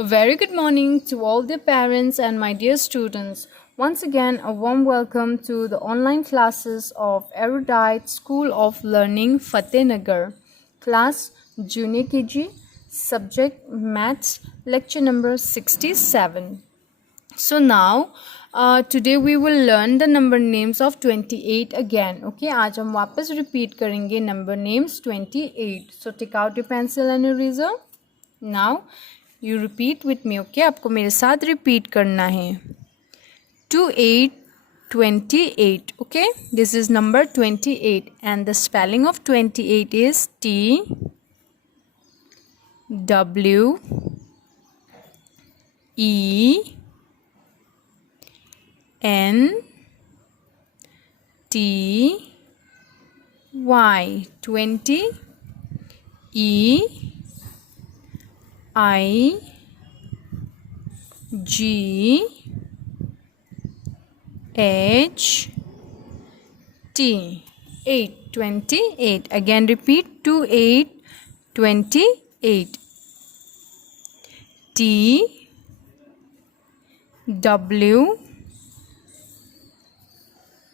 A very good morning to all the parents and my dear students. Once again, a warm welcome to the online classes of Erudite School of Learning Fatehnagar. Class Junior KG, subject Maths, lecture number 67. So now, today we will learn the number names of 28 again. Okay, आज हम वापस repeat करेंगे number names 28. So take out your pencil and eraser. Now you repeat with me. Okay, आपको मेरे साथ repeat करना है. 28, 28. Okay, this is number 28 and the spelling of 28 is T W E N T Y 20 E I G H T 8 28. Again repeat 28 28. T W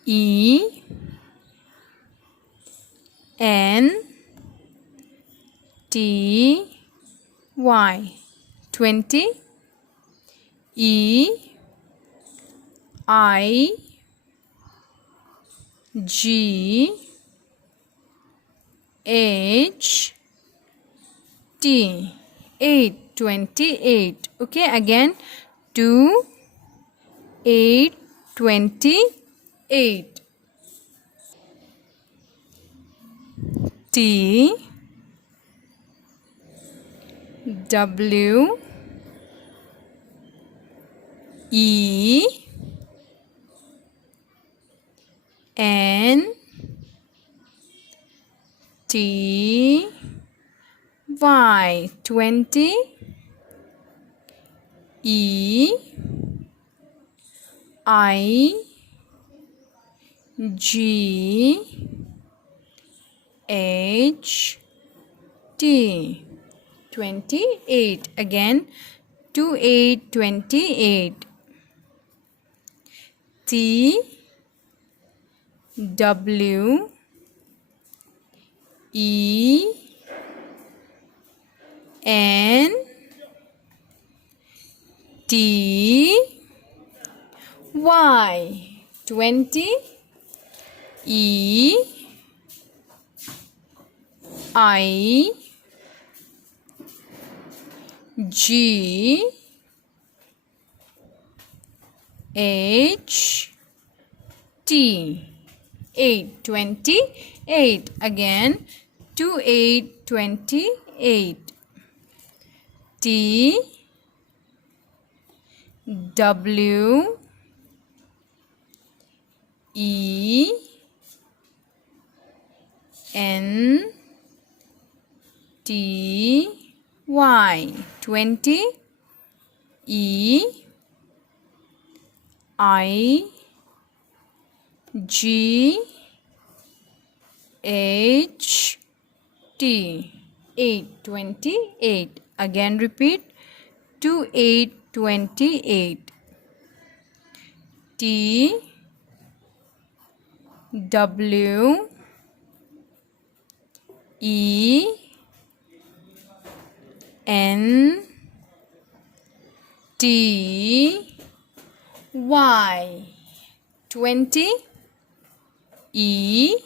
E N T Y 20 E I G H T 8 28. Okay, again 2 8 28. T W E N T Y 20 E I G H T 28. Again 28 28. T W E N T Y 20 E I G H T 8 28. Again 28 28. T W E N T Y 20 E I G H T 8 28. Again repeat 28 28. T W E N T Y 20 E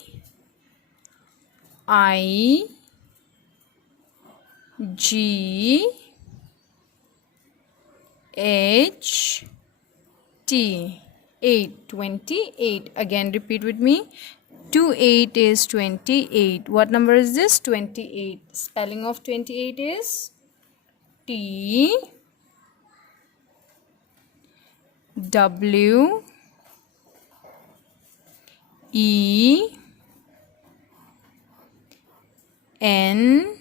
I G H T 8 28. Again repeat with me. 28 is 28. What number is this? 28. Spelling of 28 is T W E N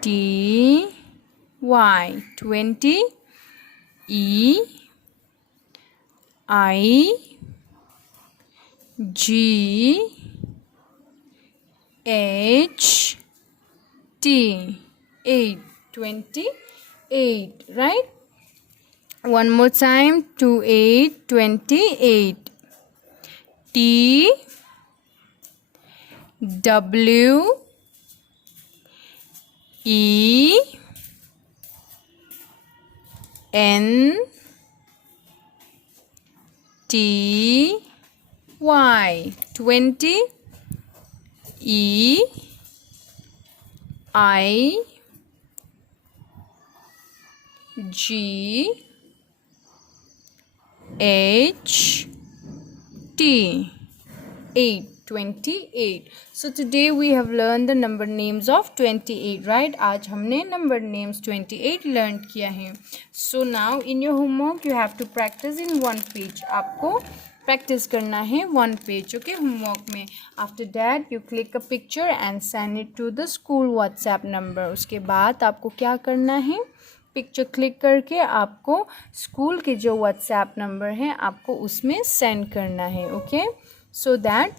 T Y 20 E I G H T 8 28, right? One more time, 28, 28. T W E N T Y 20 E I G H T 8 28. So today we have learned the number names of 28, right? आज हमने number names 28 learn किया है. So now in your homework you have to practice in one page. आपको practice करना है one page, okay, homework में. After that you click a picture and send it to the school WhatsApp number. उसके बाद आपको क्या करना है, पिक्चर क्लिक करके आपको स्कूल के जो व्हाट्सएप नंबर है आपको उसमें सेंड करना है, okay, so that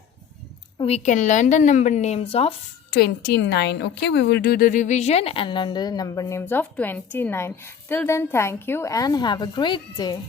we can learn the number names of 29. Okay, we will do the revision and learn the number names of 29. Till then, thank you and have a great day.